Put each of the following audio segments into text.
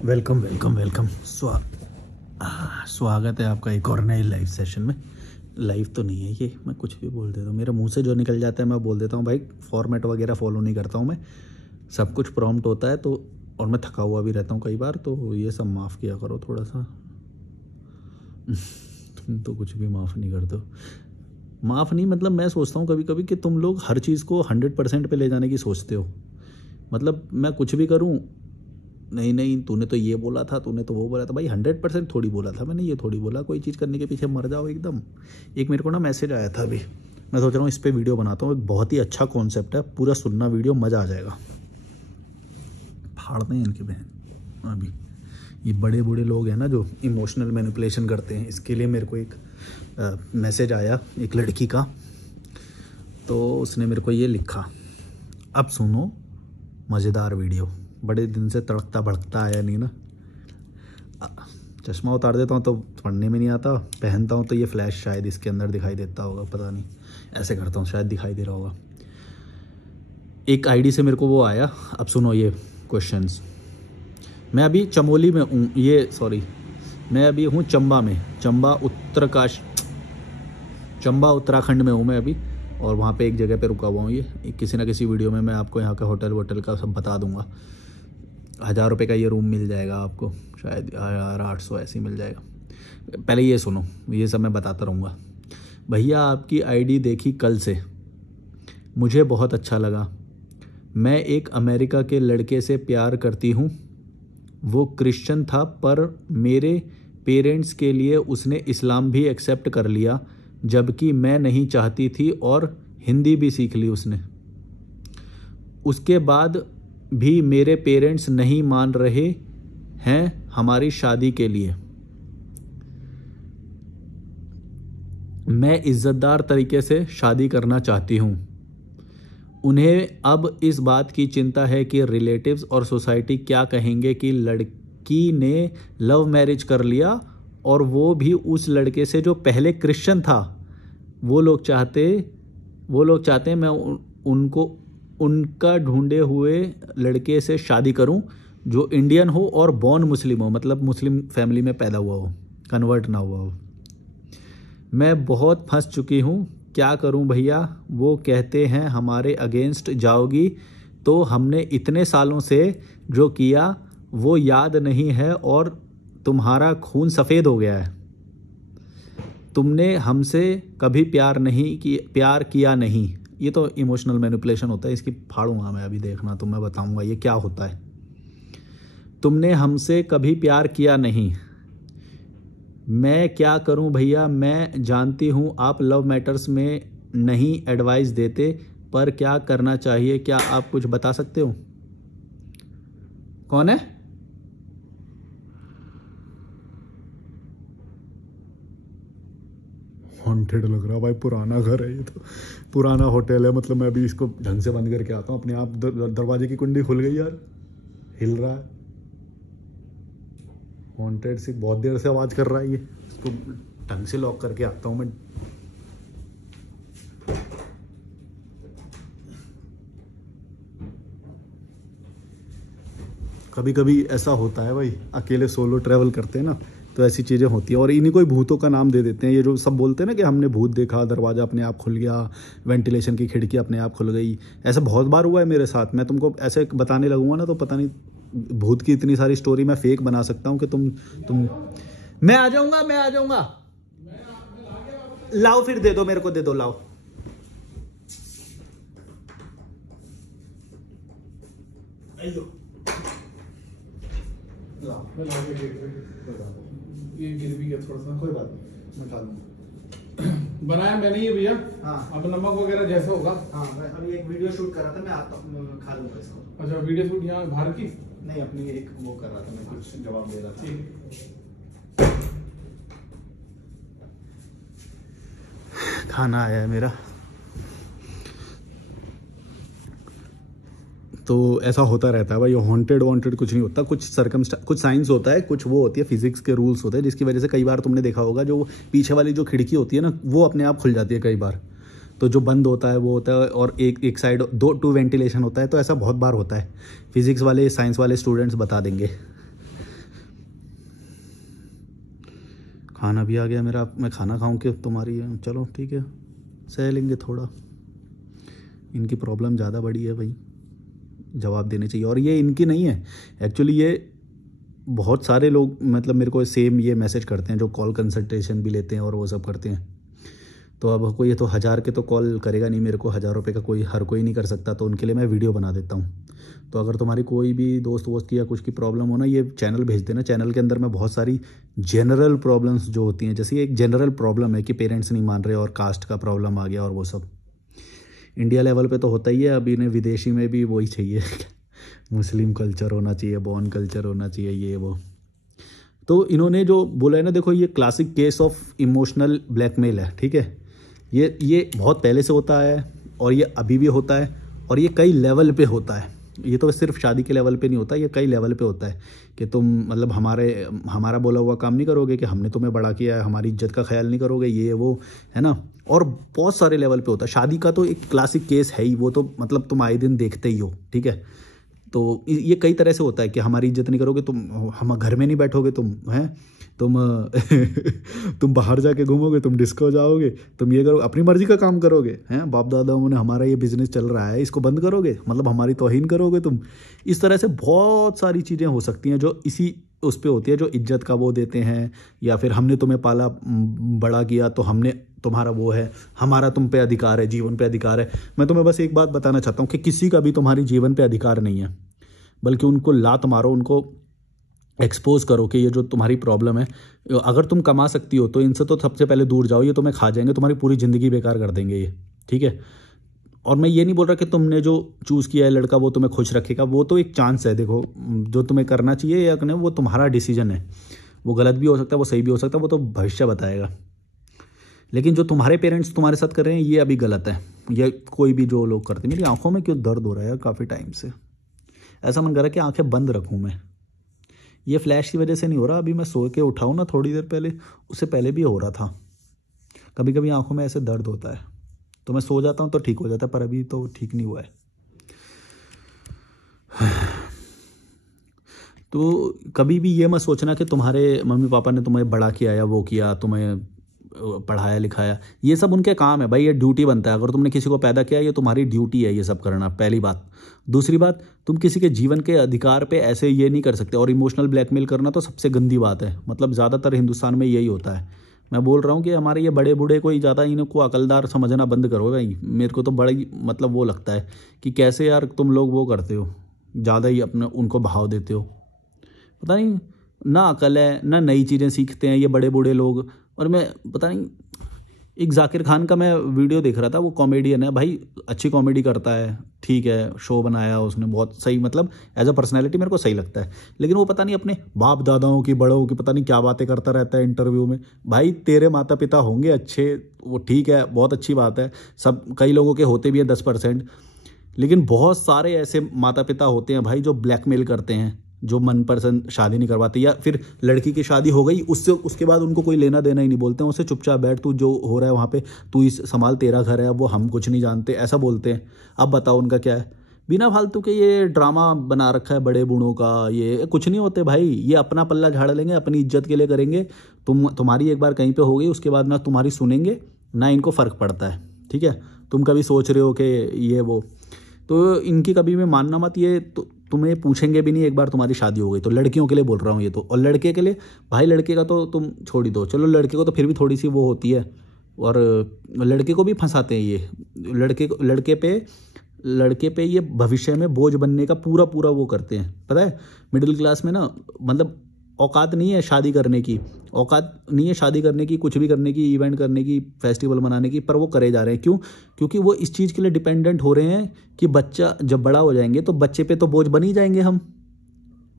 Welcome welcome welcome. स्वागत है आपका एक और नए लाइव सेशन में। लाइव तो नहीं है ये, मैं कुछ भी बोल देता हूँ, मेरे मुंह से जो निकल जाता है मैं बोल देता हूँ भाई। फॉर्मेट वगैरह फॉलो नहीं करता हूँ मैं, सब कुछ प्रॉम्प्ट होता है तो, और मैं थका हुआ भी रहता हूँ कई बार, तो ये सब माफ़ किया करो थोड़ा सा। तुम तो कुछ भी माफ़ नहीं करते हो। माफ़ नहीं मतलब मैं सोचता हूँ कभी कभी कि तुम लोग हर चीज़ को 100% पे ले जाने की सोचते हो। मतलब मैं कुछ भी करूँ, नहीं नहीं तूने तो ये बोला था, तूने तो वो बोला था। भाई 100% थोड़ी बोला था मैंने, ये थोड़ी बोला कोई चीज़ करने के पीछे मर जाओ एकदम। एक मेरे को ना मैसेज आया था अभी, मैं सोच रहा हूँ इस पर वीडियो बनाता हूँ। एक बहुत ही अच्छा कॉन्सेप्ट है, पूरा सुनना वीडियो, मज़ा आ जाएगा। फाड़ते हैं इनकी बहन। अभी ये बड़े बूढ़े लोग हैं ना जो इमोशनल मैनिपुलेशन करते हैं, इसके लिए मेरे को एक मैसेज आया एक लड़की का, तो उसने मेरे को ये लिखा, अब सुनो मज़ेदार वीडियो। बड़े दिन से तड़कता भड़कता आया नहीं ना। चश्मा उतार देता हूँ तो पढ़ने में नहीं आता, पहनता हूँ तो ये फ्लैश शायद इसके अंदर दिखाई देता होगा, पता नहीं, ऐसे करता हूँ शायद दिखाई दे रहा होगा। एक आईडी से मेरे को वो आया, अब सुनो ये क्वेश्चंस। मैं अभी चमोली में हूँ, मैं अभी हूँ चंबा में, चंबा उत्तराखंड में हूँ मैं अभी, और वहाँ पे एक जगह पे रुका हुआ हूँ। ये किसी ना किसी वीडियो में मैं आपको यहाँ का होटल वोटल का सब बता दूँगा। 1000 रुपये का ये रूम मिल जाएगा आपको, शायद 1800 ऐसे ही मिल जाएगा। पहले ये सुनो, ये सब मैं बताता रहूँगा। भैया आपकी आईडी देखी कल से, मुझे बहुत अच्छा लगा। मैं एक अमेरिका के लड़के से प्यार करती हूँ, वो क्रिश्चियन था पर मेरे पेरेंट्स के लिए उसने इस्लाम भी एक्सेप्ट कर लिया, जबकि मैं नहीं चाहती थी, और हिंदी भी सीख ली उसने। उसके बाद भी मेरे पेरेंट्स नहीं मान रहे हैं हमारी शादी के लिए। मैं इज्जतदार तरीके से शादी करना चाहती हूँ। उन्हें अब इस बात की चिंता है कि रिलेटिव्स और सोसाइटी क्या कहेंगे कि लड़की ने लव मैरिज कर लिया, और वो भी उस लड़के से जो पहले क्रिश्चियन था। वो लोग चाहते हैं मैं उनका ढूंढे हुए लड़के से शादी करूं जो इंडियन हो और बॉर्न मुस्लिम हो, मतलब मुस्लिम फैमिली में पैदा हुआ हो, कन्वर्ट ना हुआ हो। मैं बहुत फंस चुकी हूं, क्या करूं भैया? वो कहते हैं हमारे अगेंस्ट जाओगी तो हमने इतने सालों से जो किया वो याद नहीं है, और तुम्हारा खून सफ़ेद हो गया है। तुमने हमसे कभी प्यार किया नहीं। ये तो इमोशनल मैनिपुलेशन होता है, इसकी फाड़ूंगा मैं अभी, देखना तो मैं बताऊंगा ये क्या होता है। तुमने हमसे कभी प्यार किया नहीं। मैं क्या करूं भैया? मैं जानती हूं आप लव मैटर्स में नहीं एडवाइस देते, पर क्या करना चाहिए? क्या आप कुछ बता सकते हो? कौन है? हॉन्टेड लग रहा भाई, पुराना घर है ये तो, पुराना होटल है। मतलब मैं अभी इसको ढंग से बंद करके आता हूँ। अपने आप दरवाजे की कुंडी खुल गई यार, हिल रहा है। हॉन्टेड से बहुत देर से आवाज़ कर रहा है ये, इसको ढंग से लॉक करके आता हूँ मैं। कभी कभी ऐसा होता है भाई, अकेले सोलो ट्रैवल करते हैं ना तो ऐसी चीज़ें होती हैं, और इन्हीं को ही भूतों का नाम दे देते हैं। ये जो सब बोलते हैं ना कि हमने भूत देखा, दरवाज़ा अपने आप खुल गया, वेंटिलेशन की खिड़की अपने आप खुल गई, ऐसा बहुत बार हुआ है मेरे साथ। मैं तुमको ऐसे बताने लगूंगा ना तो पता नहीं, भूत की इतनी सारी स्टोरी मैं फेक बना सकता हूँ कि तुम मैं आ जाऊँगा। लाओ फिर, दे दो मेरे को, दे दो, लाओ। ये गिर भी गया थोड़ा सा, कोई बात नहीं, मैं खा लूँगा। बनाया मैंने ये भैया। हाँ, अब नमक वगैरह जैसा होगा। हाँ, मैं अभी एक वीडियो शूट कर रहा था, मैं आता हूँ, खा लूँगा इसको। अच्छा, वीडियो शूट यहाँ बाहर की? नहीं, अपनी एक वो कर रहा था, मैं कुछ जवाब दे रहा था। खाना आया है मेरा। तो ऐसा होता रहता है भाई, हॉन्टेड कुछ नहीं होता, कुछ साइंस होता है, कुछ वो होती है, फिजिक्स के रूल्स होते हैं, जिसकी वजह से कई बार तुमने देखा होगा जो पीछे वाली जो खिड़की होती है ना, वो अपने आप खुल जाती है कई बार। तो जो बंद होता है वो होता है, और एक साइड टू वेंटिलेशन होता है, तो ऐसा बहुत बार होता है। फिजिक्स वाले, साइंस वाले स्टूडेंट्स बता देंगे। खाना भी आ गया मेरा, मैं खाना खाऊं कि तुम्हारी? चलो ठीक है, सह लेंगे थोड़ा। इनकी प्रॉब्लम ज़्यादा बड़ी है भाई, जवाब देने चाहिए। और ये इनकी नहीं है एक्चुअली, ये बहुत सारे लोग मतलब मेरे को सेम ये मैसेज करते हैं जो कॉल कंसल्टेशन भी लेते हैं और वो सब करते हैं। तो अब कोई, ये तो 1000 के तो कॉल करेगा नहीं मेरे को, 1000 रुपये का कोई हर कोई नहीं कर सकता, तो उनके लिए मैं वीडियो बना देता हूँ। तो अगर तुम्हारी कोई भी दोस्त वोस्त की या कुछ की प्रॉब्लम हो ना, ये चैनल भेज देना। चैनल के अंदर मैं बहुत सारी जनरल प्रॉब्लम्स जो होती हैं, जैसे ये एक जनरल प्रॉब्लम है कि पेरेंट्स नहीं मान रहे और कास्ट का प्रॉब्लम आ गया और वो सब इंडिया लेवल पे तो होता ही है, अब इन्हें विदेशी में भी वही चाहिए मुस्लिम कल्चर होना चाहिए, बॉन कल्चर होना चाहिए, ये वो। तो इन्होंने जो बोला है ना, देखो ये classic case of emotional blackmail है, ठीक है। ये बहुत पहले से होता है और ये अभी भी होता है और ये कई लेवल पे होता है। ये तो सिर्फ शादी के लेवल पे नहीं होता, ये कई लेवल पे होता है कि तुम मतलब हमारा बोला हुआ काम नहीं करोगे, कि हमने तुम्हें बड़ा किया है, हमारी इज्जत का ख्याल नहीं करोगे, ये वो है ना। और बहुत सारे लेवल पे होता है। शादी का तो एक क्लासिक केस है ही, वो तो मतलब तुम आए दिन देखते ही हो, ठीक है। तो ये कई तरह से होता है कि हमारी इज्जत नहीं करोगे तुम, हम घर में नहीं बैठोगे तुम, हैं तुम तुम बाहर जाके घूमोगे, तुम डिस्को जाओगे, तुम ये करोगे, अपनी मर्जी का काम करोगे, हैं बाप दादाओं ने हमारा ये बिजनेस चल रहा है इसको बंद करोगे, मतलब हमारी तौहीन करोगे तुम। इस तरह से बहुत सारी चीज़ें हो सकती हैं जो इसी उस पे होती है, जो इज्जत का वो देते हैं, या फिर हमने तुम्हें पाला बड़ा किया तो हमने तुम्हारा वो है, हमारा तुम पे अधिकार है, जीवन पे अधिकार है। मैं तुम्हें बस एक बात बताना चाहता हूँ कि किसी का भी तुम्हारी जीवन पे अधिकार नहीं है, बल्कि उनको लात मारो, उनको एक्सपोज करो कि ये जो तुम्हारी प्रॉब्लम है, अगर तुम कमा सकती हो तो इनसे तो सबसे पहले दूर जाओ, ये तुम्हें खा जाएंगे, तुम्हारी पूरी ज़िंदगी बेकार कर देंगे ये, ठीक है। और मैं ये नहीं बोल रहा कि तुमने जो चूज़ किया है लड़का वो तुम्हें खुश रखेगा, वो तो एक चांस है। देखो जो तुम्हें करना चाहिए या नहीं, वो तुम्हारा डिसीजन है, वो गलत भी हो सकता है, वो सही भी हो सकता है, वो तो भविष्य बताएगा। लेकिन जो तुम्हारे पेरेंट्स तुम्हारे साथ कर रहे हैं ये अभी गलत है, ये कोई भी जो लोग करते हैं। मेरी आंखों में क्यों दर्द हो रहा है काफ़ी टाइम से, ऐसा मन कर रहा है कि आंखें बंद रखूँ मैं। ये फ्लैश की वजह से नहीं हो रहा, अभी मैं सो के उठाऊँ ना थोड़ी देर पहले, उससे पहले भी हो रहा था। कभी कभी आंखों में ऐसे दर्द होता है तो मैं सो जाता हूँ तो ठीक हो जाता है, पर अभी तो ठीक नहीं हुआ है। तो कभी भी ये मत सोचना कि तुम्हारे मम्मी पापा ने तुम्हें बड़ा किया या वो किया, तुम्हें पढ़ाया लिखाया, ये सब उनके काम है भाई, ये ड्यूटी बनता है। अगर तुमने किसी को पैदा किया, ये तुम्हारी ड्यूटी है ये सब करना, पहली बात। दूसरी बात, तुम किसी के जीवन के अधिकार पे ऐसे ये नहीं कर सकते। और इमोशनल ब्लैकमेल करना तो सबसे गंदी बात है, मतलब ज़्यादातर हिंदुस्तान में यही होता है। मैं बोल रहा हूँ कि हमारे ये बड़े बूढ़े कोई ज़्यादा इनको अकलदार समझना बंद करो भाई। मेरे को तो बड़ा मतलब वो लगता है कि कैसे यार तुम लोग वो करते हो, ज़्यादा ही अपने उनको भाव देते हो। पता नहीं, ना अकल है ना नई चीज़ें सीखते हैं ये बड़े बूढ़े लोग। और मैं पता नहीं, एक जाकिर खान का मैं वीडियो देख रहा था, वो कॉमेडियन है भाई, अच्छी कॉमेडी करता है, ठीक है, शो बनाया उसने बहुत सही, मतलब एज अ पर्सनैलिटी मेरे को सही लगता है। लेकिन वो पता नहीं अपने बाप दादाओं की, बड़ों की पता नहीं क्या बातें करता रहता है इंटरव्यू में। भाई तेरे माता पिता होंगे अच्छे, वो ठीक है, बहुत अच्छी बात है, सब कई लोगों के होते भी हैं 10%, लेकिन बहुत सारे ऐसे माता पिता होते हैं भाई जो ब्लैकमेल करते हैं, जो मनपसंद शादी नहीं करवाते, या फिर लड़की की शादी हो गई उससे उसके बाद उनको कोई लेना देना ही नहीं, बोलते हैं उसे चुपचाप बैठ, तू जो हो रहा है वहाँ पे तू इस संभाल, तेरा घर है, वो हम कुछ नहीं जानते, ऐसा बोलते हैं। अब बताओ उनका क्या है, बिना फालतू के ये ड्रामा बना रखा है बड़े बूढ़ों का। ये कुछ नहीं होते भाई, ये अपना पल्ला झाड़ लेंगे, अपनी इज्जत के लिए करेंगे। तुम्हारी एक बार कहीं पे हो गई, उसके बाद ना तुम्हारी सुनेंगे ना इनको फ़र्क पड़ता है, ठीक है। तुम कभी सोच रहे हो कि ये वो, तो इनकी कभी भी मानना मत। ये तो तुम्हें पूछेंगे भी नहीं, एक बार तुम्हारी शादी हो गई तो। लड़कियों के लिए बोल रहा हूँ ये तो। और लड़के के लिए भाई, लड़के का तो तुम छोड़ ही दो, चलो लड़के को तो फिर भी थोड़ी सी वो होती है, और लड़के को भी फंसाते हैं ये। लड़के पे ये भविष्य में बोझ बनने का पूरा वो करते हैं। पता है मिडिल क्लास में ना, मतलब औकात नहीं है शादी करने की, औकात नहीं है शादी करने की, कुछ भी करने की, इवेंट करने की, फेस्टिवल मनाने की, पर वो करे जा रहे हैं। क्यों? क्योंकि वो इस चीज़ के लिए डिपेंडेंट हो रहे हैं कि बच्चा जब बड़ा हो जाएंगे तो बच्चे पे तो बोझ बन ही जाएंगे हम,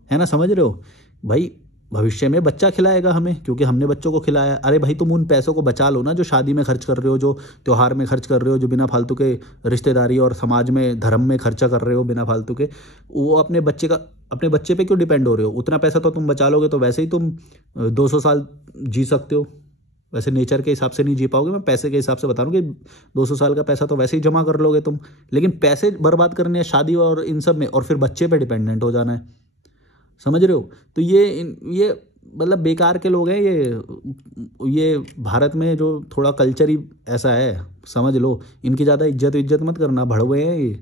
है ना, समझ रहे हो भाई। भविष्य में बच्चा खिलाएगा हमें, क्योंकि हमने बच्चों को खिलाया। अरे भाई तुम उन पैसों को बचा लो ना जो शादी में खर्च कर रहे हो, जो त्योहार में खर्च कर रहे हो, जो बिना फालतू के रिश्तेदारी और समाज में धर्म में खर्चा कर रहे हो बिना फालतू के, वो अपने बच्चे पे क्यों डिपेंड हो रहे हो? उतना पैसा तो तुम बचा लोगे तो वैसे ही तुम 200 साल जी सकते हो। वैसे नेचर के हिसाब से नहीं जी पाओगे, मैं पैसे के हिसाब से बता रहा हूँ कि 200 साल का पैसा तो वैसे ही जमा कर लोगे तुम। लेकिन पैसे बर्बाद करने हैं शादी और इन सब में, और फिर बच्चे पे डिपेंडेंट हो जाना है, समझ रहे हो? तो ये मतलब बेकार के लोग हैं ये भारत में जो थोड़ा कल्चर ही ऐसा है, समझ लो। इनकी ज़्यादा इज्जत मत करना, भड़वे हैं ये,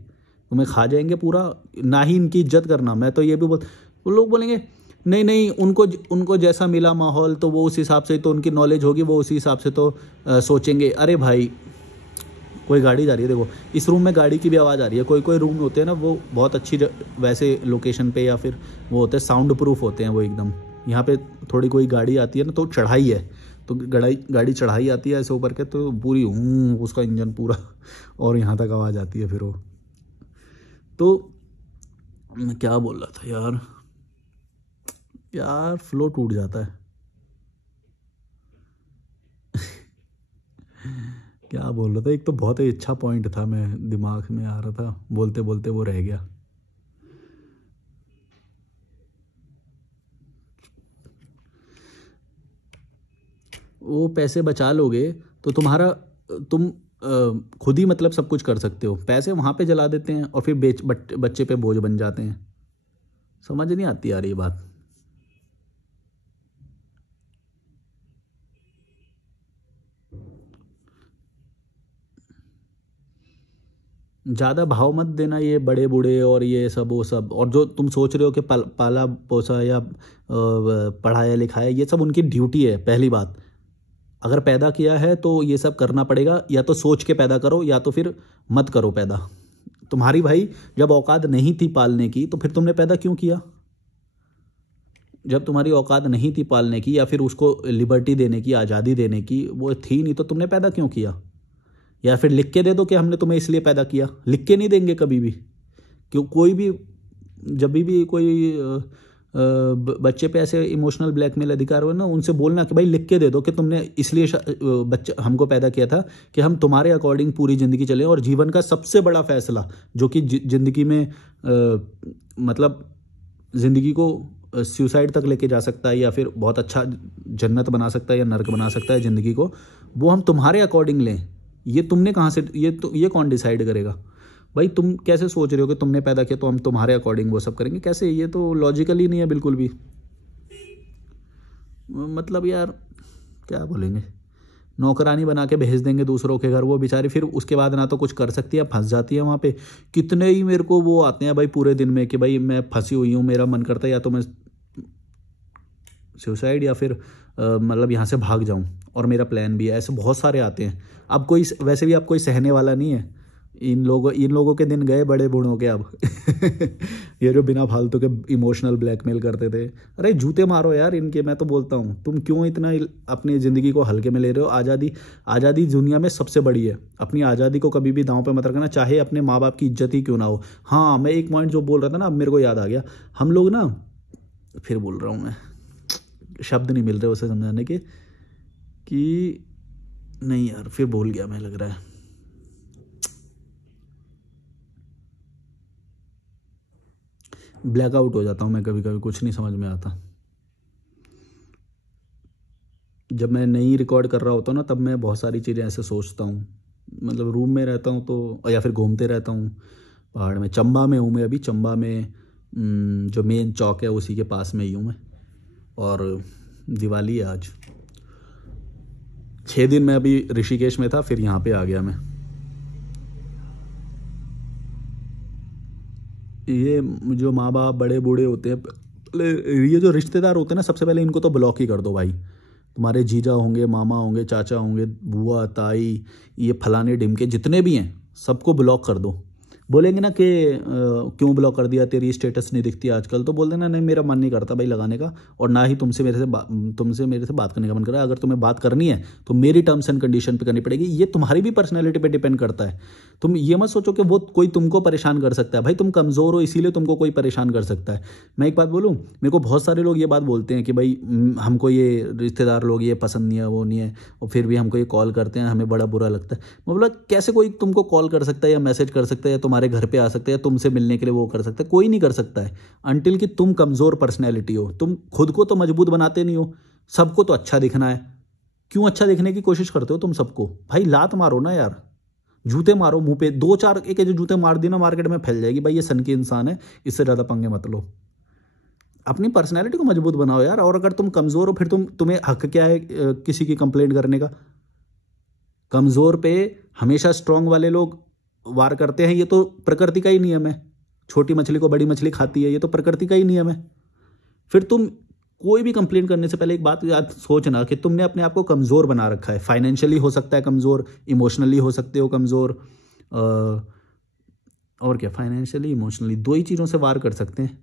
तुम्हें खा जाएंगे पूरा। ना ही इनकी इज्जत करना। मैं तो ये भी वो लोग बोलेंगे नहीं नहीं, उनको जैसा मिला माहौल तो वो उस हिसाब से, तो उनकी नॉलेज होगी वो उसी हिसाब से तो सोचेंगे। अरे भाई, कोई गाड़ी जा रही है, देखो इस रूम में गाड़ी की भी आवाज़ आ रही है। कोई कोई रूम होते हैं ना वो बहुत अच्छी वैसे लोकेशन पे, या फिर वो होते हैं साउंड प्रूफ होते हैं वो एकदम। यहाँ पे थोड़ी कोई गाड़ी आती है ना, तो चढ़ाई है, तो गाड़ी चढ़ाई आती है ऐसे ऊपर के, तो पूरी उसका इंजन पूरा और यहाँ तक आवाज़ आती है फिर वो। तो मैं क्या बोल रहा था यार फ्लो टूट जाता है। क्या बोल रहा था, एक तो बहुत ही अच्छा पॉइंट था, मैं दिमाग में आ रहा था, बोलते बोलते वो रह गया। वो पैसे बचा लोगे तो तुम खुद ही मतलब सब कुछ कर सकते हो। पैसे वहाँ पे जला देते हैं और फिर बच्चे पे बोझ बन जाते हैं। समझ नहीं आती यार ये बात। ज़्यादा भाव मत देना ये बड़े बूढ़े और ये सब वो सब। और जो तुम सोच रहे हो कि पाला पोसा या पढ़ाया लिखाया, ये सब उनकी ड्यूटी है। पहली बात, अगर पैदा किया है तो ये सब करना पड़ेगा। या तो सोच के पैदा करो या तो फिर मत करो पैदा। तुम्हारी भाई जब औकात नहीं थी पालने की तो फिर तुमने पैदा क्यों किया? जब तुम्हारी औकात नहीं थी पालने की या फिर उसको लिबर्टी देने की, आज़ादी देने की, वो थी नहीं, तो तुमने पैदा क्यों किया? या फिर लिख के दे दो कि हमने तुम्हें इसलिए पैदा किया। लिख के नहीं देंगे कभी भी। क्यों कोई भी जब भी कोई बच्चे पे ऐसे इमोशनल ब्लैकमेल अधिकार हो ना, उनसे बोलना कि भाई लिख के दे दो कि तुमने इसलिए बच्चा हमको पैदा किया था कि हम तुम्हारे अकॉर्डिंग पूरी ज़िंदगी चलें। और जीवन का सबसे बड़ा फैसला जो कि ज़िंदगी में मतलब ज़िंदगी को सुसाइड तक लेके जा सकता है, या फिर बहुत अच्छा जन्नत बना सकता है या नर्क बना सकता है ज़िंदगी को, वो हम तुम्हारे अकॉर्डिंग लें। ये तुमने कहाँ से, ये कौन डिसाइड करेगा? भाई तुम कैसे सोच रहे हो कि तुमने पैदा किया तो हम तुम्हारे अकॉर्डिंग वो सब करेंगे? कैसे? ये तो लॉजिकल ही नहीं है बिल्कुल भी। मतलब यार क्या बोलेंगे। नौकरानी बना के भेज देंगे दूसरों के घर, वो बेचारी फिर उसके बाद ना तो कुछ कर सकती है, फंस जाती है वहाँ पे। कितने ही मेरे को वो आते हैं भाई पूरे दिन में कि भाई मैं फंसी हुई हूँ, मेरा मन करता है या तो मैं सुसाइड या फिर मतलब यहाँ से भाग जाऊँ, और मेरा प्लान भी है। ऐसे बहुत सारे आते हैं। अब कोई वैसे भी अब कोई सहने वाला नहीं है। इन लोगों के दिन गए बड़े बूढ़ों के अब। ये जो बिना फालतू के इमोशनल ब्लैकमेल करते थे, अरे जूते मारो यार इनके। मैं तो बोलता हूँ तुम क्यों इतना अपनी ज़िंदगी को हल्के में ले रहे हो? आज़ादी दुनिया में सबसे बड़ी है। अपनी आज़ादी को कभी भी दांव पे मत रखना, चाहे अपने माँ बाप की इज्जत ही क्यों ना हो। हाँ, मैं एक पॉइंट जो बोल रहा था ना, अब मेरे को याद आ गया। हम लोग ना, फिर बोल रहा हूँ मैं, शब्द नहीं मिल रहे उसे समझाने के कि नहीं यार, फिर भूल गया मैं, लग रहा है। ब्लैकआउट हो जाता हूँ मैं कभी कभी, कुछ नहीं समझ में आता। जब मैं नहीं रिकॉर्ड कर रहा होता हूँ ना, तब मैं बहुत सारी चीज़ें ऐसे सोचता हूँ। मतलब रूम में रहता हूँ तो, या फिर घूमते रहता हूँ पहाड़ में। चंबा में हूँ मैं अभी। चंबा में जो मेन चौक है उसी के पास में ही हूँ मैं। और दिवाली है आज। 6 दिन मैं अभी ऋषिकेश में था, फिर यहाँ पे आ गया मैं। ये जो माँ बाप बड़े बूढ़े होते हैं, ये जो रिश्तेदार होते हैं ना, सबसे पहले इनको तो ब्लॉक ही कर दो भाई। तुम्हारे जीजा होंगे, मामा होंगे, चाचा होंगे, बुआ, ताई, ये फलाने ढिमके जितने भी हैं, सबको ब्लॉक कर दो। बोलेंगे ना कि क्यों ब्लॉक कर दिया, तेरी स्टेटस नहीं दिखती आजकल, तो बोल देना नहीं मेरा मन नहीं करता भाई लगाने का, और ना ही तुमसे मेरे से बात करने का मन कर रहा है। अगर तुम्हें बात करनी है तो मेरी टर्म्स एंड कंडीशन पे करनी पड़ेगी। ये तुम्हारी भी पर्सनैलिटी पे डिपेंड करता है। तुम ये मत सोचो कि वो कोई तुमको परेशान कर सकता है। भाई तुम कमज़ोर हो इसीलिए तुमको कोई परेशान कर सकता है। मैं एक बात बोलूँ, मेरे को बहुत सारे लोग ये बात बोलते हैं कि भाई हमको ये रिश्तेदार लोग ये पसंद नहीं है, वो नहीं है, और फिर भी हमको ये कॉल करते हैं, हमें बड़ा बुरा लगता है। मैं बोला कैसे कोई तुमको कॉल कर सकता है या मैसेज कर सकता है या तुम्हारे घर पे आ सकता है या तुमसे मिलने के लिए वो कर सकता है? कोई नहीं कर सकता है अनटिल कि तुम कमज़ोर पर्सनैलिटी हो। तुम खुद को तो मजबूत बनाते नहीं हो। सबको तो अच्छा दिखना है। क्यों अच्छा दिखने की कोशिश करते हो तुम सबको? भाई लात मारो ना यार, जूते मारो मुंह पे। 2-4 एक जो जूते मार दी ना, मार्केट में फैल जाएगी भाई ये सन की इंसान है, इससे ज़्यादा पंगे मत लो। अपनी पर्सनैलिटी को मजबूत बनाओ यार। और अगर तुम कमज़ोर हो फिर तुम्हें हक क्या है किसी की कंप्लेंट करने का? कमज़ोर पे हमेशा स्ट्रांग वाले लोग वार करते हैं, ये तो प्रकृति का ही नियम है। छोटी मछली को बड़ी मछली खाती है, ये तो प्रकृति का ही नियम है। फिर तुम कोई भी कंप्लेंट करने से पहले एक बात याद सोचना कि तुमने अपने आप को कमज़ोर बना रखा है। फाइनेंशियली हो सकता है कमज़ोर, इमोशनली हो सकते हो कमज़ोर, और क्या, फाइनेंशियली इमोशनली 2 ही चीज़ों से वार कर सकते हैं।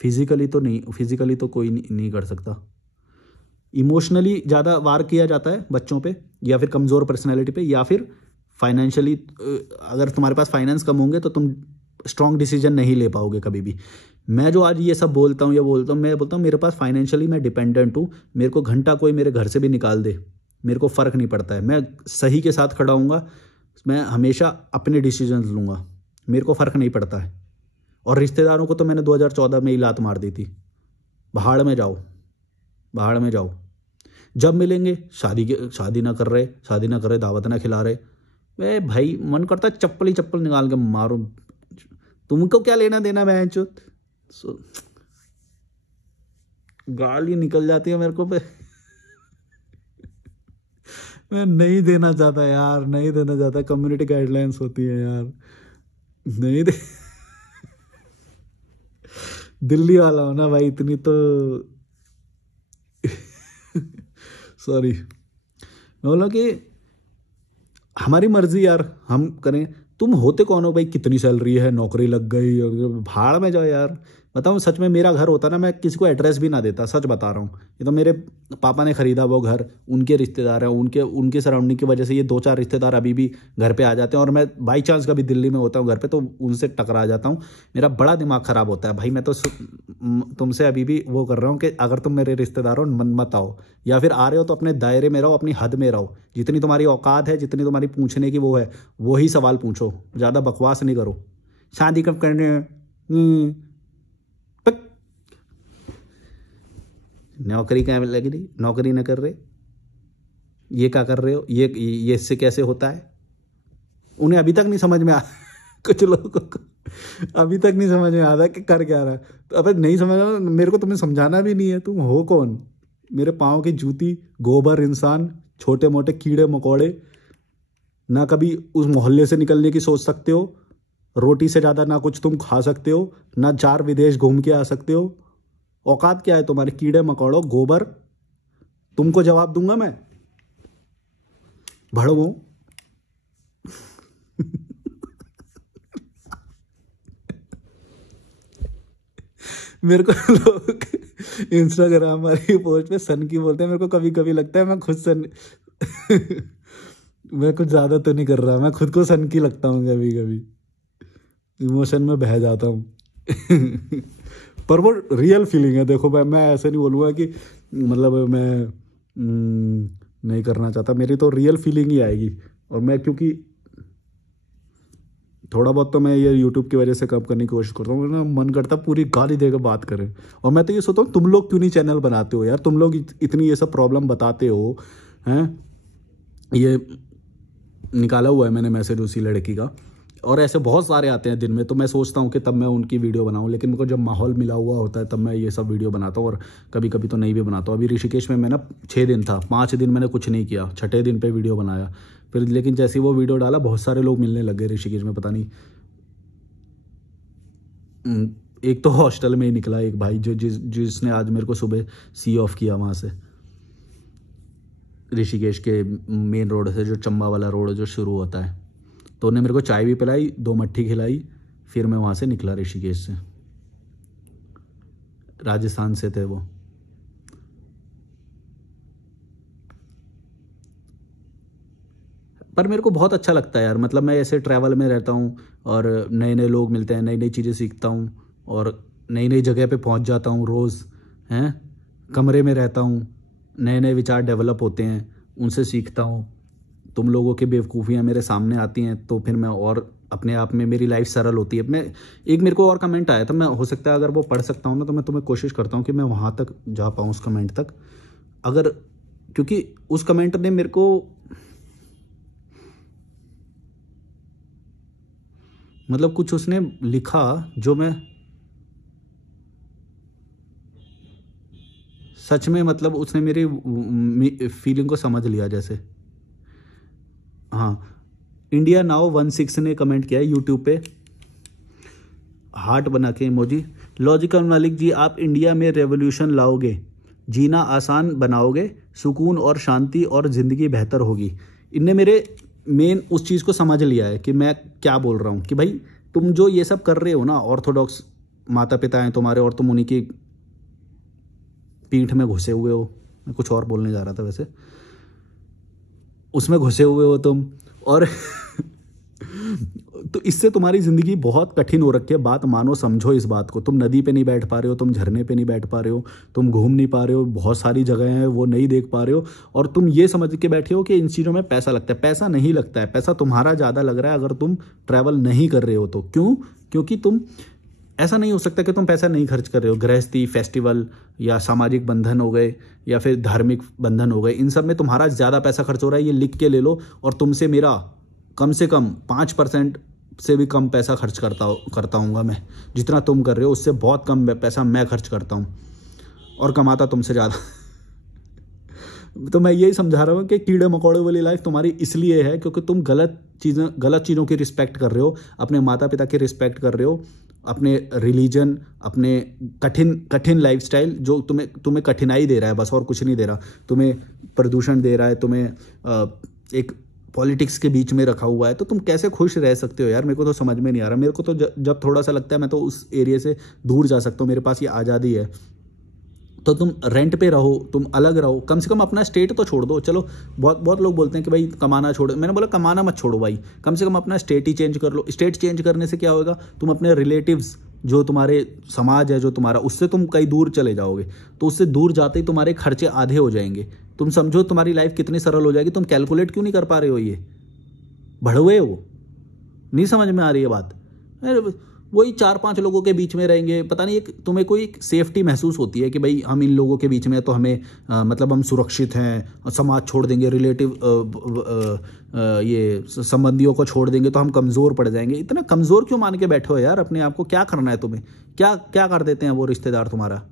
फिजिकली तो नहीं, फिजिकली तो कोई नहीं कर सकता। इमोशनली ज़्यादा वार किया जाता है बच्चों पे, या फिर कमज़ोर पर्सनैलिटी पे, या फिर फाइनेंशियली। अगर तुम्हारे पास फाइनेंस कम होंगे तो तुम स्ट्रॉन्ग डिसीजन नहीं ले पाओगे कभी भी। मैं जो आज ये सब बोलता हूँ, मैं बोलता हूँ मेरे पास फाइनेंशियली मैं डिपेंडेंट हूँ। मेरे को घंटा कोई मेरे घर से भी निकाल दे, मेरे को फ़र्क नहीं पड़ता है। मैं सही के साथ खड़ा हूँगा, मैं हमेशा अपने डिसीजन लूँगा, मेरे को फ़र्क नहीं पड़ता है। और रिश्तेदारों को तो मैंने 2014 में ही लात मार दी थी, भाड़ में जाओ, भाड़ में जाओ। जब मिलेंगे शादी ना कर रहे, दावत ना खिला रहे, वे भाई मन करता है चप्पल ही चप्पल निकाल के मारो। तुमको क्या लेना देना बहनचोद। गाली निकल जाती है मेरे को पे। मैं नहीं देना चाहता यार, नहीं देना चाहता। कम्युनिटी गाइडलाइंस होती है यार, नहीं दे। दिल्ली वाला हो ना भाई, इतनी तो सॉरी। मैं बोला कि हमारी मर्जी यार, हम करें। तुम होते कौन हो भाई? कितनी सैलरी है, नौकरी लग गई, और भाड़ में जाओ यार। बताऊँ सच में, मेरा घर होता ना, मैं किसी को एड्रेस भी ना देता, सच बता रहा हूँ। ये तो मेरे पापा ने खरीदा वो घर, उनके रिश्तेदार हैं, उनके सराउंडिंग की वजह से ये 2-4 रिश्तेदार अभी भी घर पे आ जाते हैं। और मैं बाई चांस कभी दिल्ली में होता हूँ घर पे, तो उनसे टकरा जाता हूँ। मेरा बड़ा दिमाग ख़राब होता है भाई। मैं तो तुमसे अभी भी वो कर रहा हूँ कि अगर तुम मेरे रिश्तेदार हो मत आओ, या फिर आ रहे हो तो अपने दायरे में रहो, अपनी हद में रहो। जितनी तुम्हारी औकात है, जितनी तुम्हारी पूछने की वो है, वही सवाल पूछो, ज़्यादा बकवास नहीं करो। शादी कब करने हैं? नौकरी क्या लग रही, नौकरी न कर रहे, ये क्या कर रहे हो, ये इससे कैसे होता है? उन्हें अभी तक नहीं समझ में आ कुछ लोगों को अभी तक नहीं समझ में आता कि कर क्या रहा है। तो अब नहीं समझ रहा, मेरे को तुम्हें समझाना भी नहीं है। तुम हो कौन? मेरे पाँव की जूती, गोबर इंसान, छोटे मोटे कीड़े मकोड़े। ना कभी उस मोहल्ले से निकलने की सोच सकते हो, रोटी से ज़्यादा ना कुछ तुम खा सकते हो, ना 4 विदेश घूम के आ सकते हो। औकात क्या है तुम्हारे? कीड़े मकोड़ो, गोबर। तुमको जवाब दूंगा मैं, भड़वो। मेरे को लोग इंस्टाग्राम वाली पोस्ट पे सन की बोलते हैं, मेरे को कभी कभी लगता है मैं खुद सन मैं कुछ ज़्यादा तो नहीं कर रहा, मैं खुद को सन की लगता हूँ कभी कभी, इमोशन में बह जाता हूँ। पर वो रियल फीलिंग है। देखो मैं ऐसे नहीं बोलूँगा कि मतलब मैं नहीं करना चाहता, मेरी तो रियल फीलिंग ही आएगी। और मैं क्योंकि थोड़ा बहुत तो मैं ये यूट्यूब की वजह से कम करने की कोशिश करता हूँ, ना मन करता पूरी गाली देकर बात करें। और मैं तो ये सोचता हूँ तुम लोग क्यों नहीं चैनल बनाते हो यार? तुम लोग इतनी ये सब प्रॉब्लम बताते हो हैं। ये निकाला हुआ है मैंने मैसेज उसी लड़की का, और ऐसे बहुत सारे आते हैं दिन में। तो मैं सोचता हूँ कि तब मैं उनकी वीडियो बनाऊँ, लेकिन मेरे को जब माहौल मिला हुआ होता है तब मैं ये सब वीडियो बनाता हूँ। और कभी कभी तो नहीं भी बनाता हूँ। अभी ऋषिकेश में मैं ना 6 दिन था, 5 दिन मैंने कुछ नहीं किया, 6ठे दिन पे वीडियो बनाया फिर। लेकिन जैसे ही वो वीडियो डाला, बहुत सारे लोग मिलने लग गए ऋषिकेश में। पता नहीं, एक तो हॉस्टल में ही निकला एक भाई जो जिसने आज मेरे को सुबह सी ऑफ किया वहाँ से, ऋषिकेश के मेन रोड से, जो चंबा वाला रोड जो शुरू होता है। तो उन्हें मेरे को चाय भी पिलाई, 2 मट्ठी खिलाई, फिर मैं वहाँ से निकला ऋषिकेश से। राजस्थान से थे वो। पर मेरे को बहुत अच्छा लगता है यार, मतलब मैं ऐसे ट्रैवल में रहता हूँ और नए नए लोग मिलते हैं, नई नई चीज़ें सीखता हूँ और नई नई जगह पे पहुँच जाता हूँ रोज़, हैं। कमरे में रहता हूँ, नए नए विचार डेवलप होते हैं, उनसे सीखता हूँ। तुम लोगों की बेवकूफ़ियाँ मेरे सामने आती हैं, तो फिर मैं और अपने आप में मेरी लाइफ सरल होती है। मैं एक मेरे को और कमेंट आया था, मैं हो सकता है अगर वो पढ़ सकता हूँ ना, तो मैं तुम्हें कोशिश करता हूँ कि मैं वहाँ तक जा पाऊँ, उस कमेंट तक। अगर, क्योंकि उस कमेंट ने मेरे को मतलब कुछ उसने लिखा जो मैं सच में मतलब उसने मेरी फीलिंग को समझ लिया जैसे। हाँ, इंडिया नाउ 16 ने कमेंट किया है यूट्यूब पे, हार्ट बना के इमोजी। लॉजिकल मालिक जी, आप इंडिया में रेवोल्यूशन लाओगे, जीना आसान बनाओगे, सुकून और शांति और ज़िंदगी बेहतर होगी। इनने मेरे मेन उस चीज़ को समझ लिया है कि मैं क्या बोल रहा हूँ, कि भाई तुम जो ये सब कर रहे हो ना, ऑर्थोडॉक्स माता पिता हैं तुम्हारे और तुम उन्हीं की पीठ में घुसे हुए हो। मैं कुछ और बोलने जा रहा था वैसे, उसमें घुसे हुए हो तुम, और तो इससे तुम्हारी ज़िंदगी बहुत कठिन हो रखी है। बात मानो, समझो इस बात को। तुम नदी पे नहीं बैठ पा रहे हो, तुम झरने पे नहीं बैठ पा रहे हो, तुम घूम नहीं पा रहे हो, बहुत सारी जगह हैं वो नहीं देख पा रहे हो, और तुम ये समझ के बैठे हो कि इन चीज़ों में पैसा लगता है। पैसा नहीं लगता है, पैसा तुम्हारा ज़्यादा लग रहा है अगर तुम ट्रैवल नहीं कर रहे हो तो। क्यों? क्योंकि तुम, ऐसा नहीं हो सकता कि तुम पैसा नहीं खर्च कर रहे हो। गृहस्थी, फेस्टिवल या सामाजिक बंधन हो गए या फिर धार्मिक बंधन हो गए, इन सब में तुम्हारा ज़्यादा पैसा खर्च हो रहा है, ये लिख के ले लो। और तुमसे मेरा कम से कम 5% से भी कम पैसा खर्च करता हूँगा मैं। जितना तुम कर रहे हो उससे बहुत कम पैसा मैं खर्च करता हूँ, और कमाता तुमसे ज़्यादा। तो मैं यही समझा रहा हूँ कि कीड़े मकोड़े वाली लाइफ तुम्हारी इसलिए है क्योंकि तुम गलत चीज़ों की रिस्पेक्ट कर रहे हो, अपने माता पिता की रिस्पेक्ट कर रहे हो, अपने रिलीजन, अपने कठिन लाइफस्टाइल जो तुम्हें कठिनाई दे रहा है बस, और कुछ नहीं दे रहा। तुम्हें प्रदूषण दे रहा है, तुम्हें एक पॉलिटिक्स के बीच में रखा हुआ है। तो तुम कैसे खुश रह सकते हो यार? मेरे को तो समझ में नहीं आ रहा। मेरे को तो जब थोड़ा सा लगता है मैं तो उस एरिया से दूर जा सकता हूँ, मेरे पास ये आज़ादी है। तो तुम रेंट पे रहो, तुम अलग रहो, कम से कम अपना स्टेट तो छोड़ दो। चलो बहुत लोग बोलते हैं कि भाई कमाना छोड़ो, मैंने बोला कमाना मत छोड़ो भाई, कम से कम अपना स्टेट ही चेंज कर लो। स्टेट चेंज करने से क्या होगा, तुम अपने रिलेटिव्स, जो तुम्हारे समाज है जो तुम्हारा, उससे तुम कहीं दूर चले जाओगे। तो उससे दूर जाते ही तुम्हारे खर्चे आधे हो जाएंगे। तुम समझो तुम्हारी लाइफ कितनी सरल हो जाएगी। तुम कैलकुलेट क्यों नहीं कर पा रहे हो? ये भड़वे हो, नहीं समझ में आ रही है बात? अरे वही 4-5 लोगों के बीच में रहेंगे, पता नहीं, एक तुम्हें कोई एक सेफ्टी महसूस होती है कि भाई हम इन लोगों के बीच में तो हमें मतलब हम सुरक्षित हैं, समाज छोड़ देंगे, रिलेटिव ये संबंधियों को छोड़ देंगे तो हम कमज़ोर पड़ जाएंगे। इतना कमज़ोर क्यों मान के बैठे हो यार अपने आप को? क्या करना है तुम्हें? क्या कर देते हैं वो रिश्तेदार तुम्हारा?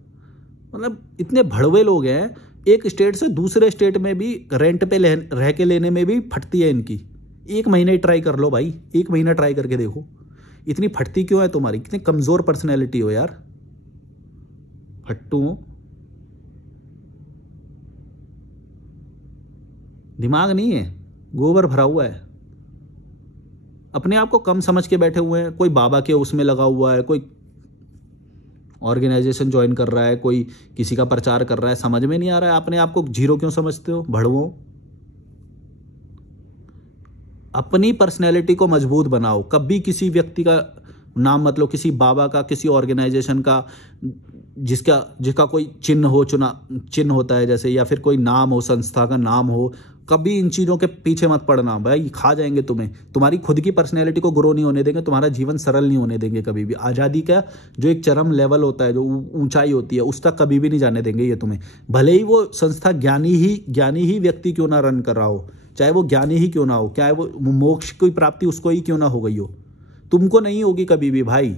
मतलब इतने भड़वे लोग हैं, एक स्टेट से दूसरे स्टेट में भी रेंट पे रह के लेने में भी फटती है इनकी। 1 महीने ट्राई कर लो भाई, 1 महीना ट्राई करके देखो, इतनी फटती क्यों है तुम्हारी? कितनी कमजोर पर्सनैलिटी हो यार, फट्टू हो, दिमाग नहीं है, गोबर भरा हुआ है। अपने आप को कम समझ के बैठे हुए हैं। कोई बाबा के उसमें लगा हुआ है, कोई ऑर्गेनाइजेशन ज्वाइन कर रहा है, कोई किसी का प्रचार कर रहा है, समझ में नहीं आ रहा है। अपने आप को जीरो क्यों समझते हो भड़वों? अपनी पर्सनैलिटी को मजबूत बनाओ। कभी किसी व्यक्ति का नाम मत लो, किसी बाबा का, किसी ऑर्गेनाइजेशन का जिसका कोई चिन्ह होता है जैसे, या फिर कोई नाम हो, संस्था का नाम हो। कभी इन चीज़ों के पीछे मत पड़ना भाई, खा जाएंगे तुम्हें। तुम्हारी खुद की पर्सनैलिटी को ग्रो नहीं होने देंगे, तुम्हारा जीवन सरल नहीं होने देंगे कभी भी। आज़ादी का जो एक चरम लेवल होता है, जो ऊंचाई होती है, उस तक कभी भी नहीं जाने देंगे ये तुम्हें। भले ही वो संस्था ज्ञानी ही व्यक्ति क्यों ना रन कर रहा हो, चाहे वो ज्ञानी ही क्यों ना हो, चाहे वो मोक्ष की प्राप्ति उसको ही क्यों ना हो गई हो, तुमको नहीं होगी कभी भी भाई।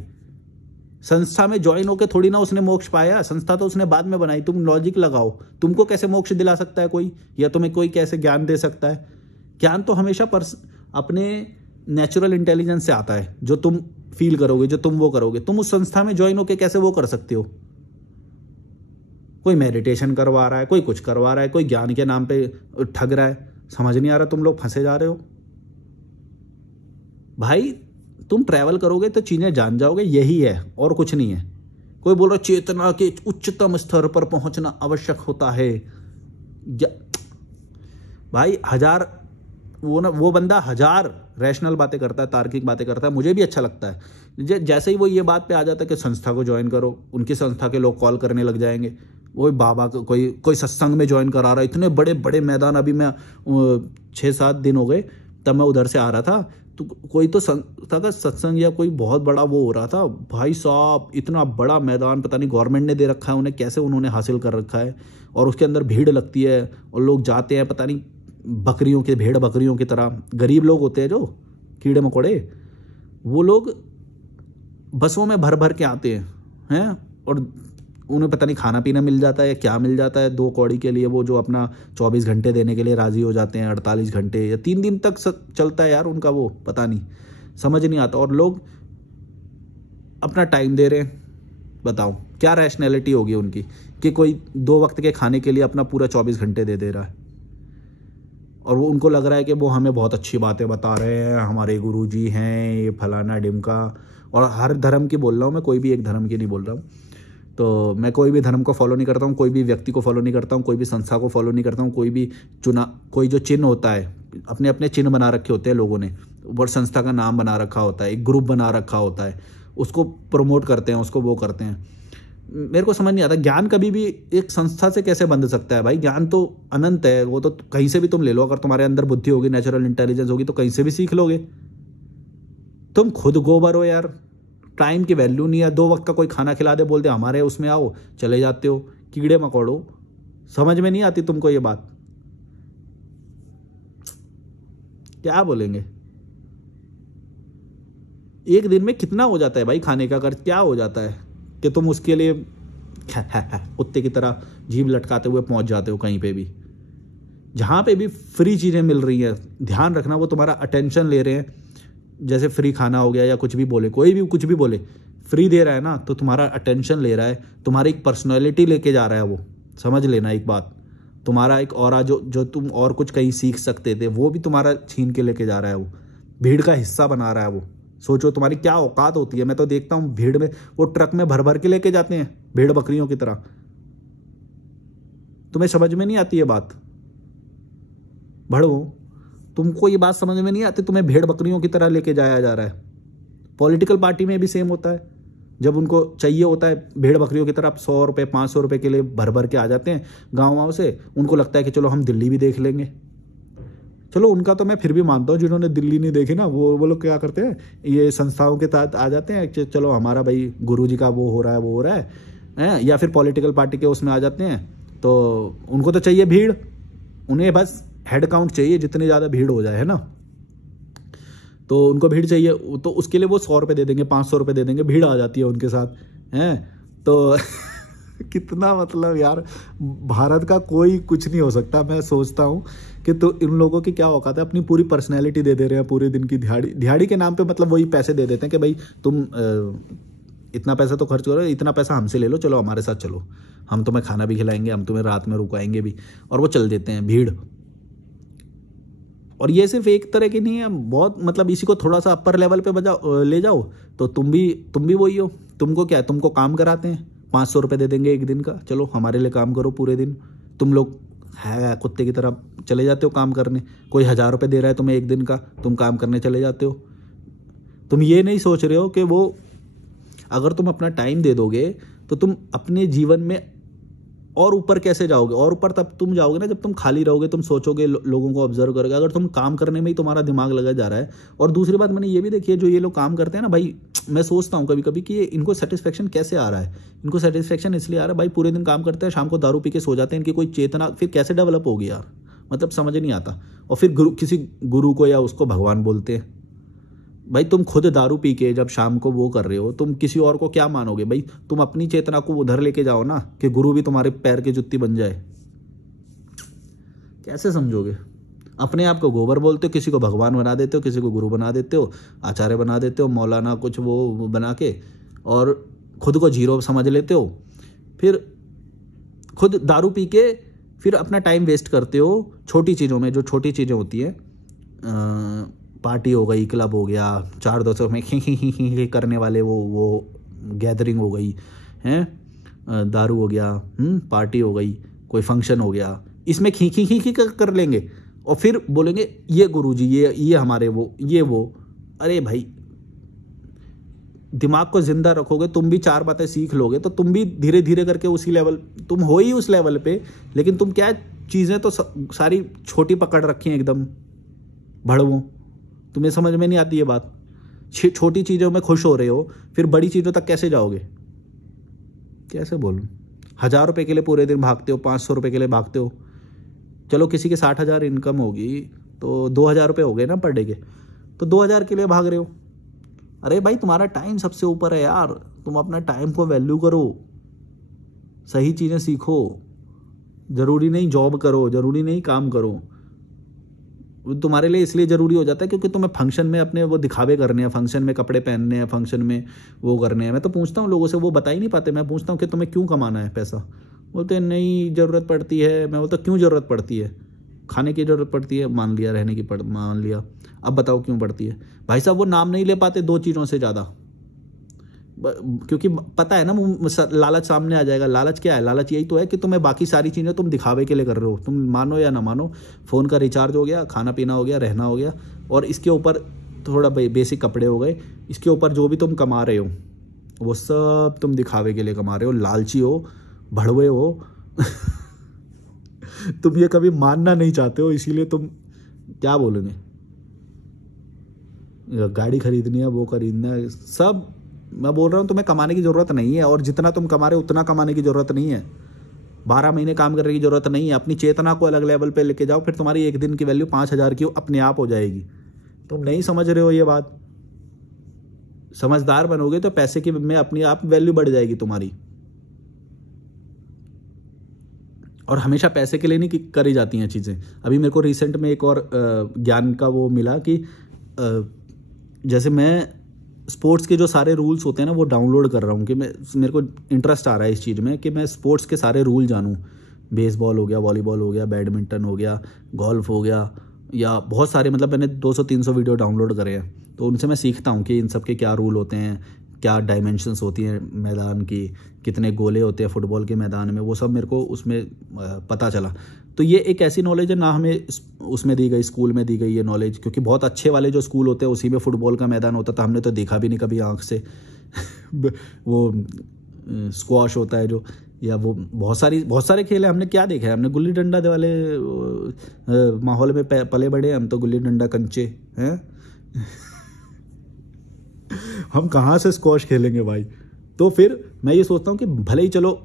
संस्था में ज्वाइन होकर थोड़ी ना उसने मोक्ष पाया, संस्था तो उसने बाद में बनाई। तुम लॉजिक लगाओ, तुमको कैसे मोक्ष दिला सकता है कोई, या तुम्हें कोई कैसे ज्ञान दे सकता है? ज्ञान तो हमेशा अपने नेचुरल इंटेलिजेंस से आता है, जो तुम फील करोगे, जो तुम वो करोगे। तुम उस संस्था में ज्वाइन होकर कैसे वो कर सकते हो? कोई मेडिटेशन करवा रहा है, कोई कुछ करवा रहा है, कोई ज्ञान के नाम पे ठग रहा है। समझ नहीं आ रहा, तुम लोग फंसे जा रहे हो भाई। तुम ट्रैवल करोगे तो चीजें जान जाओगे, यही है और कुछ नहीं है। कोई बोल रहा चेतना के उच्चतम स्तर पर पहुंचना आवश्यक होता है भाई। वो बंदा 1000 रैशनल बातें करता है, तार्किक बातें करता है, मुझे भी अच्छा लगता है। जैसे ही वो ये बात पे आ जाता है कि संस्था को ज्वाइन करो, उनकी संस्था के लोग कॉल करने लग जाएंगे। वो बाबा को कोई सत्संग में ज्वाइन करा रहा है, इतने बड़े बड़े मैदान। अभी मैं 6-7 दिन हो गए, तब मैं उधर से आ रहा था, तो कोई तो संस्था का सत्संग या कोई बहुत बड़ा वो हो रहा था भाई साहब। इतना बड़ा मैदान, पता नहीं गवर्नमेंट ने दे रखा है उन्हें, कैसे उन्होंने हासिल कर रखा है। और उसके अंदर भीड़ लगती है और लोग जाते हैं, पता नहीं भेड़ बकरियों की तरह। गरीब लोग होते हैं जो कीड़े मकोड़े, वो लोग बसों में भर भर के आते हैं और उन्हें पता नहीं खाना पीना मिल जाता है या क्या मिल जाता है 2 कौड़ी के लिए, वो जो अपना 24 घंटे देने के लिए राज़ी हो जाते हैं, 48 घंटे या 3 दिन तक चलता है यार उनका, वो पता नहीं, समझ नहीं आता। और लोग अपना टाइम दे रहे हैं, बताओ क्या रैशनैलिटी होगी उनकी कि कोई 2 वक्त के खाने के लिए अपना पूरा 24 घंटे दे रहा है, और वो उनको लग रहा है कि वो हमें बहुत अच्छी बातें बता रहे हैं, हमारे गुरुजी हैं, ये फलाना डिमका। और हर धर्म की बोल रहा हूँ मैं, कोई भी एक धर्म की नहीं बोल रहा हूँ। तो मैं कोई भी धर्म को फॉलो नहीं करता हूँ, कोई भी व्यक्ति को फॉलो नहीं करता हूँ, कोई भी संस्था को फॉलो नहीं करता हूँ, कोई जो चिन्ह होता है, अपने अपने चिन्ह बना रखे होते हैं लोगों ने, और संस्था का नाम बना रखा होता है, एक ग्रुप बना रखा होता है, उसको प्रमोट करते हैं, उसको वो करते हैं। मेरे को समझ नहीं आता ज्ञान कभी भी एक संस्था से कैसे बंध सकता है भाई। ज्ञान तो अनंत है, वो तो कहीं से भी तुम ले लो। अगर तुम्हारे अंदर बुद्धि होगी, नेचुरल इंटेलिजेंस होगी, तो कहीं से भी सीख लोगे। तुम खुद गोबर हो यार, टाइम की वैल्यू नहीं है। 2 वक्त का कोई खाना खिला दे, बोलते हमारे उसमें आओ, चले जाते हो, कीड़े मकोड़ो। समझ में नहीं आती तुमको ये बात, क्या बोलेंगे। एक दिन में कितना हो जाता है भाई खाने का खर्च, क्या हो जाता है कि तुम उसके लिए कुत्ते की तरह जीभ लटकाते हुए पहुंच जाते हो कहीं पे भी। जहां पे भी फ्री चीजें मिल रही हैं, ध्यान रखना वो तुम्हारा अटेंशन ले रहे हैं। जैसे फ्री खाना हो गया या कुछ भी बोले, कोई भी कुछ भी बोले, फ्री दे रहा है ना, तो तुम्हारा अटेंशन ले रहा है, तुम्हारी एक पर्सनैलिटी लेके जा रहा है वो। समझ लेना एक बात, तुम्हारा एक ऑरा जो तुम और कुछ कहीं सीख सकते थे, वो भी तुम्हारा छीन के लेके जा रहा है वो। भीड़ का हिस्सा बना रहा है वो। सोचो तुम्हारी क्या औकात होती है। मैं तो देखता हूँ भीड़ में वो ट्रक में भर भर के लेके जाते हैं, भेड़ बकरियों की तरह। तुम्हें समझ में नहीं आती ये बात भड़ो, तुमको ये बात समझ में नहीं आती, तुम्हें भेड़ बकरियों की तरह लेके जाया जा रहा है। पॉलिटिकल पार्टी में भी सेम होता है, जब उनको चाहिए होता है भेड़ बकरियों की तरह 100 रुपये 500 रुपये के लिए भर भर के आ जाते हैं गाँव से। उनको लगता है कि चलो हम दिल्ली भी देख लेंगे। चलो उनका तो मैं फिर भी मानता हूँ, जिन्होंने दिल्ली नहीं देखी ना, वो लोग क्या करते हैं, ये संस्थाओं के तहत आ जाते हैं कि चलो हमारा भाई गुरुजी का वो हो रहा है, या फिर पॉलिटिकल पार्टी के उसमें आ जाते हैं। तो उनको तो चाहिए भीड़, उन्हें बस हेड काउंट चाहिए, जितनी ज़्यादा भीड़ हो जाए, है ना। तो उनको भीड़ चाहिए, तो उसके लिए वो 100 रुपये दे देंगे, 500 रुपये दे देंगे, भीड़ आ जाती है उनके साथ, हैं। तो कितना मतलब यार, भारत का कोई कुछ नहीं हो सकता। मैं सोचता हूँ कि तो इन लोगों की क्या औकात है, अपनी पूरी पर्सनैलिटी दे रहे हैं, पूरे दिन की दिहाड़ी के नाम पे, मतलब वही पैसे दे देते हैं कि भाई तुम इतना पैसा तो खर्च करो, इतना पैसा हमसे ले लो, चलो हमारे साथ चलो, हम तुम्हें खाना भी खिलाएंगे, हम तुम्हें रात में रुकाएंगे भी, और वो चल देते हैं भीड़। और ये सिर्फ एक तरह की नहीं है, बहुत मतलब इसी को थोड़ा सा अपर लेवल पे ले जाओ तो तुम भी वही हो। तुमको क्या है, तुमको काम कराते हैं, 500 रुपये दे देंगे एक दिन का, चलो हमारे लिए काम करो पूरे दिन। तुम लोग है कुत्ते की तरह चले जाते हो काम करने। कोई 1000 रुपये दे रहा है तुम्हें एक दिन का, तुम काम करने चले जाते हो। तुम ये नहीं सोच रहे हो कि वो अगर तुम अपना टाइम दे दोगे तो तुम अपने जीवन में और ऊपर कैसे जाओगे। और ऊपर तब तुम जाओगे ना जब तुम खाली रहोगे, तुम सोचोगे, लोगों को ऑब्जर्व करोगे। अगर तुम काम करने में ही तुम्हारा दिमाग लगा जा रहा है। और दूसरी बात मैंने ये भी देखी है, जो ये लोग काम करते हैं ना भाई, मैं सोचता हूँ कभी कभी कि ये इनको सेटिस्फेक्शन कैसे आ रहा है। इनको सेटिस्फेक्शन इसलिए आ रहा है भाई, पूरे दिन काम करते हैं, शाम को दारू पी के सो जाते हैं, इनकी कोई चेतना फिर कैसे डेवलप होगी यार, मतलब समझ नहीं आता। और फिर किसी गुरु को या उसको भगवान बोलते हैं। भाई तुम खुद दारू पी के जब शाम को वो कर रहे हो, तुम किसी और को क्या मानोगे भाई। तुम अपनी चेतना को उधर लेके जाओ ना, कि गुरु भी तुम्हारे पैर की जुत्ती बन जाए। कैसे समझोगे। अपने आप को गोबर बोलते हो, किसी को भगवान बना देते हो, किसी को गुरु बना देते हो, आचार्य बना देते हो, मौलाना कुछ वो बना के, और खुद को जीरो समझ लेते हो। फिर खुद दारू पी के फिर अपना टाइम वेस्ट करते हो छोटी चीज़ों में, जो छोटी चीज़ें होती हैं, पार्टी हो गई, क्लब हो गया, 4 दोस्तों में खी करने वाले वो गैदरिंग हो गई हैं, दारू हो गया, पार्टी हो गई, कोई फंक्शन हो गया, इसमें खी कर लेंगे और फिर बोलेंगे ये गुरुजी, ये हमारे वो। अरे भाई दिमाग को जिंदा रखोगे, तुम भी 4 बातें सीख लोगे, तो तुम भी धीरे धीरे करके उसी लेवल, तुम हो ही उस लेवल पे। लेकिन तुम क्या, चीज़ें तो सारी छोटी पकड़ रखी हैं एकदम भड़वों। तुम्हें समझ में नहीं आती ये बात। छोटी चीज़ों में खुश हो रहे हो, फिर बड़ी चीज़ों तक कैसे जाओगे। कैसे बोलूं। 1000 रुपये के लिए पूरे दिन भागते हो, 500 रुपये के लिए भागते हो। चलो किसी के 60,000 इनकम होगी तो 2000 रुपये हो गए ना पर डे के, तो 2000 के लिए भाग रहे हो। अरे भाई तुम्हारा टाइम सबसे ऊपर है यार, तुम अपना टाइम को वैल्यू करो। सही चीज़ें सीखो। ज़रूरी नहीं जॉब करो, ज़रूरी नहीं काम करो। तुम्हारे लिए इसलिए ज़रूरी हो जाता है क्योंकि तुम्हें फंक्शन में अपने वो दिखावे करने हैं, फंक्शन में कपड़े पहनने हैं, फंक्शन में वो करने हैं। मैं तो पूछता हूँ लोगों से, वो बता ही नहीं पाते। मैं पूछता हूँ कि तुम्हें क्यों कमाना है पैसा, बोलते हैं नहीं ज़रूरत पड़ती है। मैं बोलता क्यों ज़रूरत पड़ती है? खाने की ज़रूरत पड़ती है, मान लिया, रहने की मान लिया, अब बताओ क्यों पड़ती है? भाई साहब वो नाम नहीं ले पाते 2 चीज़ों से ज़्यादा, क्योंकि पता है ना लालच सामने आ जाएगा। लालच क्या है? लालच यही तो है कि तुम्हें बाकी सारी चीज़ें तुम दिखावे के लिए कर रहे हो। तुम मानो या ना मानो, फ़ोन का रिचार्ज हो गया, खाना पीना हो गया, रहना हो गया, और इसके ऊपर थोड़ा बेसिक कपड़े हो गए। इसके ऊपर जो भी तुम कमा रहे हो वो सब तुम दिखावे के लिए कमा रहे हो। लालची हो, भड़वे हो तुम ये कभी मानना नहीं चाहते हो, इसीलिए तुम क्या बोलोगे, गाड़ी खरीदनी है, वो खरीदना है, सब। मैं बोल रहा हूँ तुम्हें कमाने की ज़रूरत नहीं है, और जितना तुम कमा रहे हो उतना कमाने की ज़रूरत नहीं है। 12 महीने काम करने की ज़रूरत नहीं है। अपनी चेतना को अलग लेवल पे लेके जाओ, फिर तुम्हारी एक दिन की वैल्यू 5,000 की अपने आप हो जाएगी। तुम नहीं समझ रहे हो ये बात। समझदार बनोगे तो पैसे की में अपनी आप वैल्यू बढ़ जाएगी तुम्हारी। और हमेशा पैसे के लिए नहीं करी जाती हैं चीज़ें। अभी मेरे को रिसेंट में एक और ज्ञान का वो मिला कि जैसे मैं स्पोर्ट्स के जो सारे रूल्स होते हैं ना वो डाउनलोड कर रहा हूँ, कि मेरे को इंटरेस्ट आ रहा है इस चीज़ में कि मैं स्पोर्ट्स के सारे रूल जानूँ। बेसबॉल हो गया, वॉलीबॉल हो गया, बैडमिंटन हो गया, गोल्फ हो गया, या बहुत सारे, मतलब मैंने 200-300 वीडियो डाउनलोड करे हैं। तो उनसे मैं सीखता हूँ कि इन सब के क्या रूल होते हैं, क्या डायमेंशंस होती हैं मैदान की, कितने गोले होते हैं फुटबॉल के मैदान में, वो सब मेरे को उसमें पता चला। तो ये एक ऐसी नॉलेज है ना, हमें उसमें दी गई, स्कूल में दी गई ये नॉलेज, क्योंकि बहुत अच्छे वाले जो स्कूल होते हैं उसी में फुटबॉल का मैदान होता था। हमने तो देखा भी नहीं कभी आँख से वो स्क्वॉश होता है जो, या वो बहुत सारे खेल हैं, हमने क्या देखा है? हमने गुल्ली डंडा वाले माहौल में पले बड़े, हम तो गुल्ली डंडा कंचे हैं हम कहाँ से स्क्वॉश खेलेंगे भाई? तो फिर मैं ये सोचता हूँ कि भले ही चलो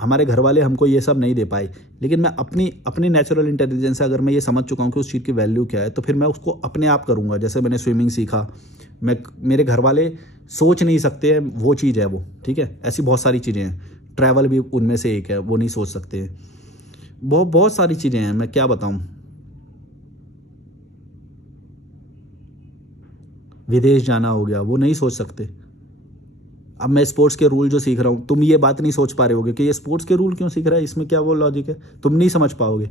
हमारे घर वाले हमको ये सब नहीं दे पाए, लेकिन मैं अपनी नेचुरल इंटेलिजेंस से अगर मैं ये समझ चुका हूँ कि उस चीज़ की वैल्यू क्या है, तो फिर मैं उसको अपने आप करूँगा। जैसे मैंने स्विमिंग सीखा, मेरे घर वाले सोच नहीं सकते हैं, वो चीज़ है वो, ठीक है। ऐसी बहुत सारी चीज़ें हैं, ट्रैवल भी उनमें से एक है, वो नहीं सोच सकते हैं। बहुत सारी चीज़ें हैं, मैं क्या बताऊँ। विदेश जाना हो गया, वो नहीं सोच सकते। अब मैं स्पोर्ट्स के रूल जो सीख रहा हूँ, तुम ये बात नहीं सोच पा रहे होगे कि ये स्पोर्ट्स के रूल क्यों सीख रहा है, इसमें क्या वो लॉजिक है, तुम नहीं समझ पाओगे।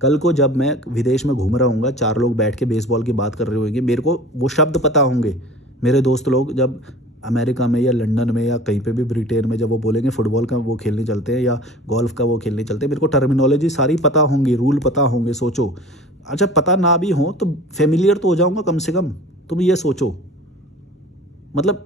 कल को जब मैं विदेश में घूम रहा हूँगा, 4 लोग बैठ के बेसबॉल की बात कर रहे होंगे, मेरे को वो शब्द पता होंगे। मेरे दोस्त लोग जब अमेरिका में या लंदन में या कहीं पे भी, ब्रिटेन में, जब वो बोलेंगे फुटबॉल का वो खेलने चलते हैं या गोल्फ का वो खेलने चलते हैं, मेरे को टर्मिनोलॉजी सारी पता होंगी, रूल पता होंगे। सोचो, अच्छा पता ना भी हो तो फेमिलियर तो हो जाऊँगा कम से कम। तुम ये सोचो, मतलब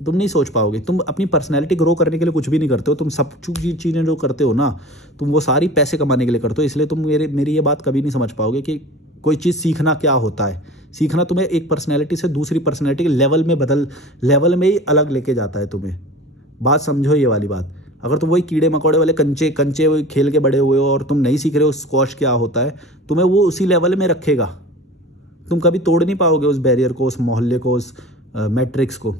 तुम नहीं सोच पाओगे। तुम अपनी पर्सनैलिटी ग्रो करने के लिए कुछ भी नहीं करते हो। तुम सब चीज़ें जो करते हो ना, तुम वो सारी पैसे कमाने के लिए करते हो। इसलिए तुम मेरी ये बात कभी नहीं समझ पाओगे कि कोई चीज़ सीखना क्या होता है। सीखना तुम्हें एक पर्सनैलिटी से दूसरी पर्सनैलिटी के लेवल में ही अलग लेके जाता है तुम्हें। बात समझो ये वाली बात। अगर तुम वही कीड़े मकोड़े वाले कंचे वही खेल के बड़े हुए हो और तुम नहीं सीख रहे हो स्क्वॉश क्या होता है, तुम्हें वो उसी लेवल में रखेगा। तुम कभी तोड़ नहीं पाओगे उस बैरियर को, उस मोहल्ले को, उस मैट्रिक्स को।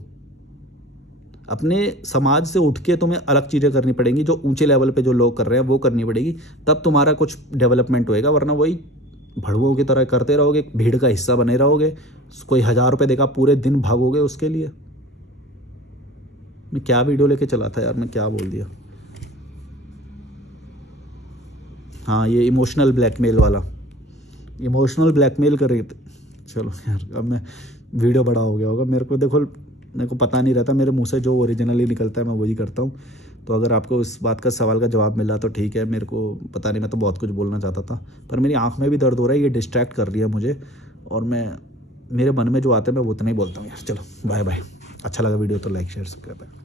अपने समाज से उठ के तुम्हें अलग चीज़ें करनी पड़ेंगी, जो ऊंचे लेवल पे जो लोग कर रहे हैं वो करनी पड़ेगी, तब तुम्हारा कुछ डेवलपमेंट होएगा। वरना वही भड़ुओं की तरह करते रहोगे, भीड़ का हिस्सा बने रहोगे। कोई 1000 रुपये देगा, पूरे दिन भागोगे उसके लिए। मैं क्या वीडियो लेके चला था यार, मैं क्या बोल दिया। हाँ, ये इमोशनल ब्लैकमेल वाला, इमोशनल ब्लैकमेल कर रहे थे। चलो यार, अब मैं वीडियो बड़ा हो गया होगा। मेरे को पता नहीं रहता, मेरे मुंह से जो ओरिजिनली निकलता है मैं वही करता हूँ। तो अगर आपको इस बात का सवाल का जवाब मिला तो ठीक है। मेरे को पता नहीं, मैं तो बहुत कुछ बोलना चाहता था, पर मेरी आँख में भी दर्द हो रहा है, ये डिस्ट्रैक्ट कर रही है मुझे, और मेरे मन में जो आता है मैं वो उतना ही बोलता हूँ यार। चलो बाय बाय। अच्छा लगा वीडियो तो लाइक शेयर सब्सक्राइब।